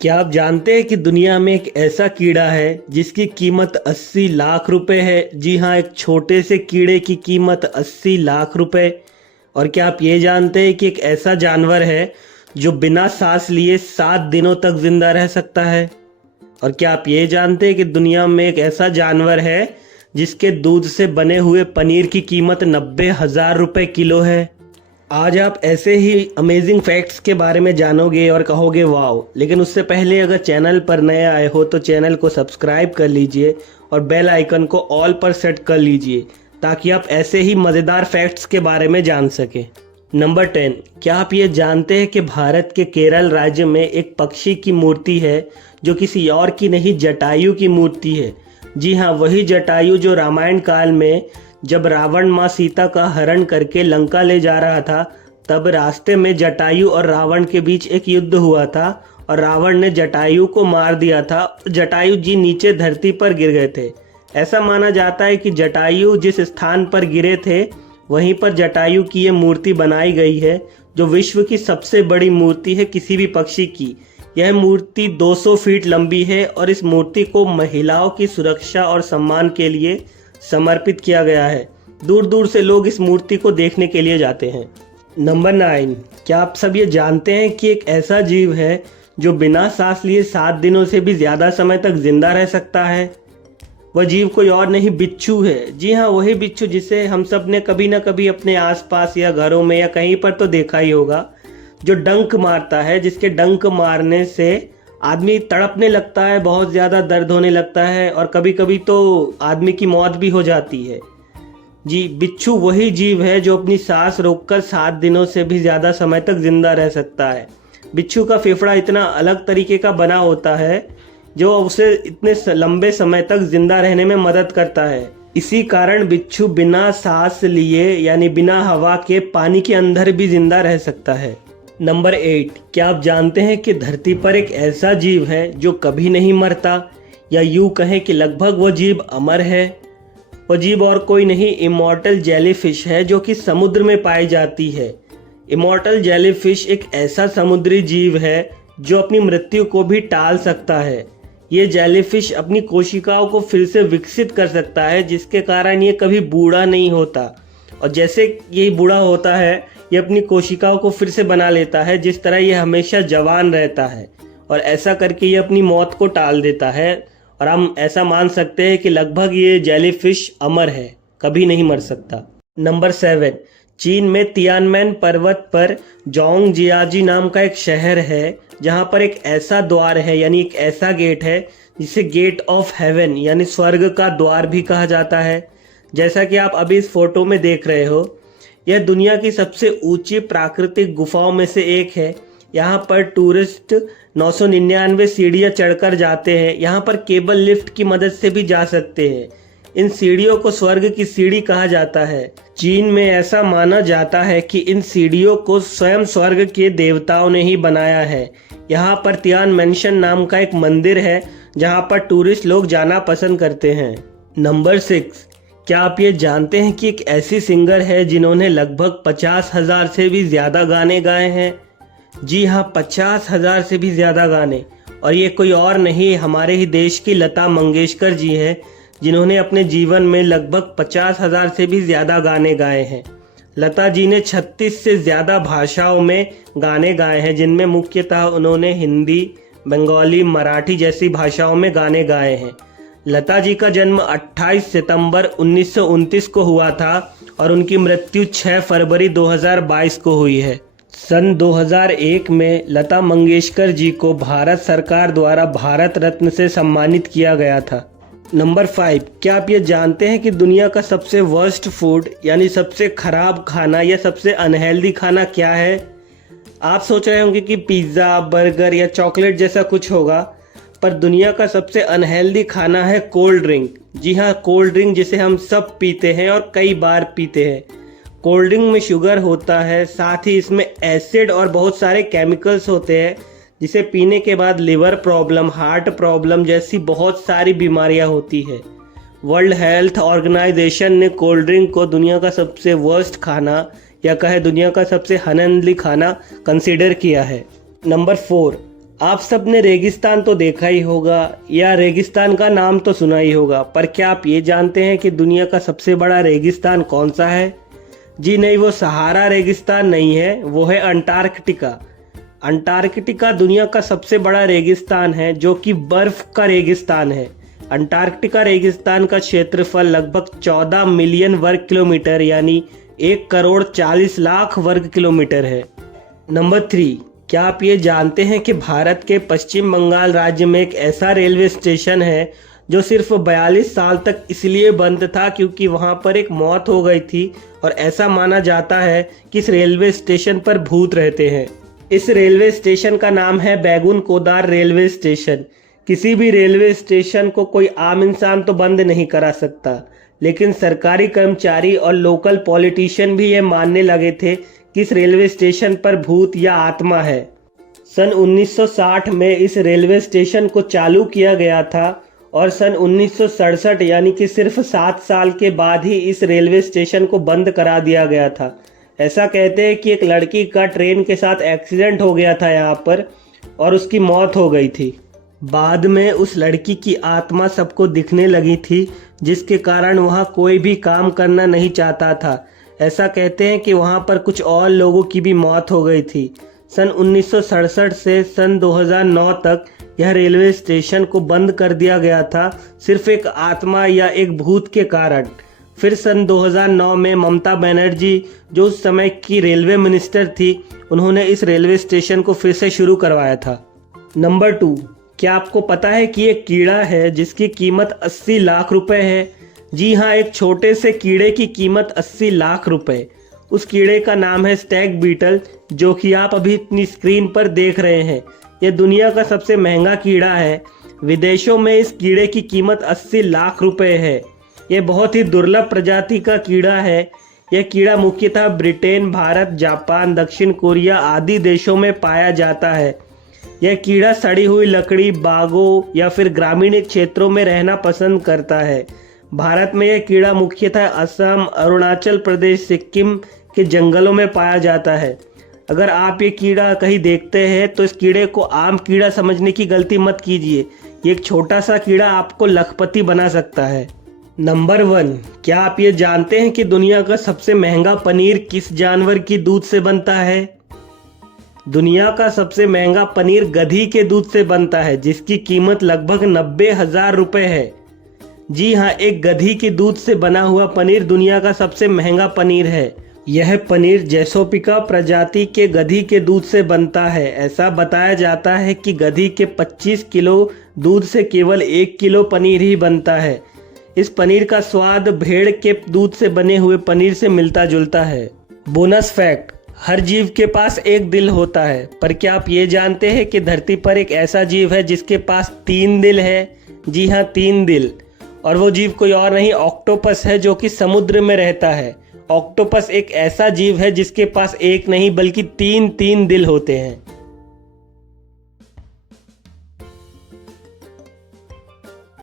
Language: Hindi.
क्या आप जानते हैं कि दुनिया में एक ऐसा कीड़ा है जिसकी कीमत 80 लाख रुपए है। जी हाँ, एक छोटे से कीड़े की कीमत 80 लाख रुपए। और क्या आप ये जानते हैं कि एक ऐसा जानवर है जो बिना सांस लिए 7 दिनों तक जिंदा रह सकता है। और क्या आप ये जानते हैं कि दुनिया में एक ऐसा जानवर है जिसके दूध से बने हुए पनीर की कीमत 90,000 रुपए किलो है। आज आप ऐसे ही अमेजिंग फैक्ट्स के बारे में जानोगे और कहोगे वाओ। लेकिन उससे पहले अगर चैनल पर नए आए हो तो चैनल को सब्सक्राइब कर लीजिए और बेल आइकन को ऑल पर सेट कर लीजिए ताकि आप ऐसे ही मज़ेदार फैक्ट्स के बारे में जान सकें। नंबर 10, क्या आप ये जानते हैं कि भारत के केरल राज्य में एक पक्षी की मूर्ति है जो किसी और की नहीं, जटायु की मूर्ति है। जी हाँ, वही जटायु जो रामायण काल में जब रावण माँ सीता का हरण करके लंका ले जा रहा था, तब रास्ते में जटायु और रावण के बीच एक युद्ध हुआ था और रावण ने जटायु को मार दिया था। जटायु जी नीचे धरती पर गिर गए थे। ऐसा माना जाता है कि जटायु जिस स्थान पर गिरे थे वहीं पर जटायु की ये मूर्ति बनाई गई है, जो विश्व की सबसे बड़ी मूर्ति है किसी भी पक्षी की। यह मूर्ति 200 फीट लंबी है और इस मूर्ति को महिलाओं की सुरक्षा और सम्मान के लिए समर्पित किया गया है। दूर दूर से लोग इस मूर्ति को देखने के लिए जाते हैं। नंबर 9, क्या आप सब ये जानते हैं कि एक ऐसा जीव है जो बिना सांस लिए 7 दिनों से भी ज़्यादा समय तक जिंदा रह सकता है। वह जीव कोई और नहीं, बिच्छू है। जी हाँ, वही बिच्छू जिसे हम सब ने कभी ना कभी अपने आसपास या घरों में या कहीं पर तो देखा ही होगा, जो डंक मारता है, जिसके डंक मारने से आदमी तड़पने लगता है, बहुत ज़्यादा दर्द होने लगता है और कभी कभी तो आदमी की मौत भी हो जाती है। जी, बिच्छू वही जीव है जो अपनी सांस रोककर 7 दिनों से भी ज़्यादा समय तक जिंदा रह सकता है। बिच्छू का फेफड़ा इतना अलग तरीके का बना होता है जो उसे इतने लंबे समय तक जिंदा रहने में मदद करता है। इसी कारण बिच्छू बिना सांस लिए यानी बिना हवा के पानी के अंदर भी जिंदा रह सकता है। नंबर 8, क्या आप जानते हैं कि धरती पर एक ऐसा जीव है जो कभी नहीं मरता, या यूं कहें कि लगभग वह जीव अमर है। वह जीव और कोई नहीं, इमॉर्टल जेलीफिश है जो कि समुद्र में पाई जाती है। इमॉर्टल जेलीफिश एक ऐसा समुद्री जीव है जो अपनी मृत्यु को भी टाल सकता है। ये जेलीफिश अपनी कोशिकाओं को फिर से विकसित कर सकता है, जिसके कारण ये कभी बूढ़ा नहीं होता। और जैसे ये बूढ़ा होता है, ये अपनी कोशिकाओं को फिर से बना लेता है, जिस तरह ये हमेशा जवान रहता है। और ऐसा करके ये अपनी मौत को टाल देता है और हम ऐसा मान सकते हैं कि लगभग ये जेलीफिश अमर है, कभी नहीं मर सकता। नंबर 7, चीन में तियानमेन पर्वत पर जोंगजियाजी नाम का एक शहर है जहां पर एक ऐसा द्वार है, यानी एक ऐसा गेट है जिसे गेट ऑफ हेवन यानी स्वर्ग का द्वार भी कहा जाता है। जैसा कि आप अभी इस फोटो में देख रहे हो, यह दुनिया की सबसे ऊंची प्राकृतिक गुफाओं में से एक है। यहाँ पर टूरिस्ट 999 सीढ़ियाँ चढ़कर जाते हैं। यहाँ पर केबल लिफ्ट की मदद से भी जा सकते हैं। इन सीढ़ियों को स्वर्ग की सीढ़ी कहा जाता है। चीन में ऐसा माना जाता है कि इन सीढ़ियों को स्वयं स्वर्ग के देवताओं ने ही बनाया है। यहाँ पर तियानमेंशन नाम का एक मंदिर है जहाँ पर टूरिस्ट लोग जाना पसंद करते हैं। नंबर 6, क्या आप ये जानते हैं कि एक ऐसी सिंगर है जिन्होंने लगभग 50,000 से भी ज़्यादा गाने गाए हैं। जी हाँ, 50,000 से भी ज़्यादा गाने। और ये कोई और नहीं, हमारे ही देश की लता मंगेशकर जी हैं, जिन्होंने अपने जीवन में लगभग 50,000 से भी ज़्यादा गाने गाए हैं। लता जी ने 36 से ज़्यादा भाषाओं में गाने गाए हैं, जिनमें मुख्यतः उन्होंने हिंदी, बंगाली, मराठी जैसी भाषाओं में गाने गाए हैं। लता जी का जन्म 28 सितंबर 1929 को हुआ था और उनकी मृत्यु 6 फरवरी 2022 को हुई है। सन 2001 में लता मंगेशकर जी को भारत सरकार द्वारा भारत रत्न से सम्मानित किया गया था। नंबर 5, क्या आप ये जानते हैं कि दुनिया का सबसे वर्स्ट फूड यानी सबसे खराब खाना या सबसे अनहेल्दी खाना क्या है? आप सोच रहे होंगे कि पिज़्ज़ा, बर्गर या चॉकलेट जैसा कुछ होगा, पर दुनिया का सबसे अनहेल्दी खाना है कोल्ड ड्रिंक। जी हाँ, कोल्ड ड्रिंक जिसे हम सब पीते हैं और कई बार पीते हैं। कोल्ड ड्रिंक में शुगर होता है, साथ ही इसमें एसिड और बहुत सारे केमिकल्स होते हैं, जिसे पीने के बाद लिवर प्रॉब्लम, हार्ट प्रॉब्लम जैसी बहुत सारी बीमारियां होती है। वर्ल्ड हेल्थ ऑर्गेनाइजेशन ने कोल्ड ड्रिंक को दुनिया का सबसे वर्स्ट खाना या कहे दुनिया का सबसे अनहेल्दी खाना कंसीडर किया है। नंबर 4, आप सबने रेगिस्तान तो देखा ही होगा या रेगिस्तान का नाम तो सुना ही होगा, पर क्या आप ये जानते हैं कि दुनिया का सबसे बड़ा रेगिस्तान कौन सा है? जी नहीं, वो सहारा रेगिस्तान नहीं है, वो है अंटार्कटिका। अंटार्कटिका दुनिया का सबसे बड़ा रेगिस्तान है जो कि बर्फ का रेगिस्तान है। अंटार्कटिका रेगिस्तान का क्षेत्रफल लगभग 14 मिलियन वर्ग किलोमीटर यानी 1,40,40,00,000 वर्ग किलोमीटर है। नंबर 3, क्या आप ये जानते हैं कि भारत के पश्चिम बंगाल राज्य में एक ऐसा रेलवे स्टेशन है जो सिर्फ 42 साल तक इसलिए बंद था क्योंकि वहां पर एक मौत हो गई थी और ऐसा माना जाता है कि इस रेलवे स्टेशन पर भूत रहते हैं। इस रेलवे स्टेशन का नाम है बैगुन कोदार रेलवे स्टेशन। किसी भी रेलवे स्टेशन को कोई आम इंसान तो बंद नहीं करा सकता, लेकिन सरकारी कर्मचारी और लोकल पॉलिटिशियन भी ये मानने लगे थे कि इस रेलवे स्टेशन पर भूत या आत्मा है। सन 1960 में इस रेलवे स्टेशन को चालू किया गया था और सन 1967 यानी कि सिर्फ 7 साल के बाद ही इस रेलवे स्टेशन को बंद करा दिया गया था। ऐसा कहते हैं कि एक लड़की का ट्रेन के साथ एक्सीडेंट हो गया था यहाँ पर और उसकी मौत हो गई थी। बाद में उस लड़की की आत्मा सबको दिखने लगी थी, जिसके कारण वहाँ कोई भी काम करना नहीं चाहता था। ऐसा कहते हैं कि वहाँ पर कुछ और लोगों की भी मौत हो गई थी। सन 1967 से सन 2009 तक यह रेलवे स्टेशन को बंद कर दिया गया था, सिर्फ एक आत्मा या एक भूत के कारण। फिर सन 2009 में ममता बनर्जी, जो उस समय की रेलवे मिनिस्टर थी, उन्होंने इस रेलवे स्टेशन को फिर से शुरू करवाया था। नंबर 2, क्या आपको पता है कि एक कीड़ा है जिसकी कीमत 80 लाख रुपए है? जी हाँ, एक छोटे से कीड़े की कीमत 80 लाख रुपए। उस कीड़े का नाम है स्टैग बीटल, जो कि आप अभी अपनी स्क्रीन पर देख रहे हैं। यह दुनिया का सबसे महंगा कीड़ा है। विदेशों में इस कीड़े की कीमत 80 लाख रुपए है। यह बहुत ही दुर्लभ प्रजाति का कीड़ा है। यह कीड़ा मुख्यतः ब्रिटेन, भारत, जापान, दक्षिण कोरिया आदि देशों में पाया जाता है। यह कीड़ा सड़ी हुई लकड़ी, बागों या फिर ग्रामीण क्षेत्रों में रहना पसंद करता है। भारत में यह कीड़ा मुख्यतः असम, अरुणाचल प्रदेश, सिक्किम के जंगलों में पाया जाता है। अगर आप ये कीड़ा कहीं देखते हैं तो इस कीड़े को आम कीड़ा समझने की गलती मत कीजिए। ये एक छोटा सा कीड़ा आपको लखपति बना सकता है। नंबर 1, क्या आप ये जानते हैं कि दुनिया का सबसे महंगा पनीर किस जानवर की दूध से बनता है? दुनिया का सबसे महंगा पनीर गधी के दूध से बनता है, जिसकी कीमत लगभग 90,000 रुपए है। जी हाँ, एक गधी के दूध से बना हुआ पनीर दुनिया का सबसे महंगा पनीर है। यह पनीर जैसोपिका प्रजाति के गधी के दूध से बनता है। ऐसा बताया जाता है कि गधी के 25 किलो दूध से केवल 1 किलो पनीर ही बनता है। इस पनीर का स्वाद भेड़ के दूध से बने हुए पनीर से मिलता जुलता है। बोनस फैक्ट, हर जीव के पास एक दिल होता है, पर क्या आप ये जानते हैं कि धरती पर एक ऐसा जीव है जिसके पास 3 दिल है? जी हाँ, 3 दिल। और वो जीव कोई और नहीं, ऑक्टोपस है, जो कि समुद्र में रहता है। ऑक्टोपस एक ऐसा जीव है जिसके पास एक नहीं बल्कि 3 दिल होते हैं।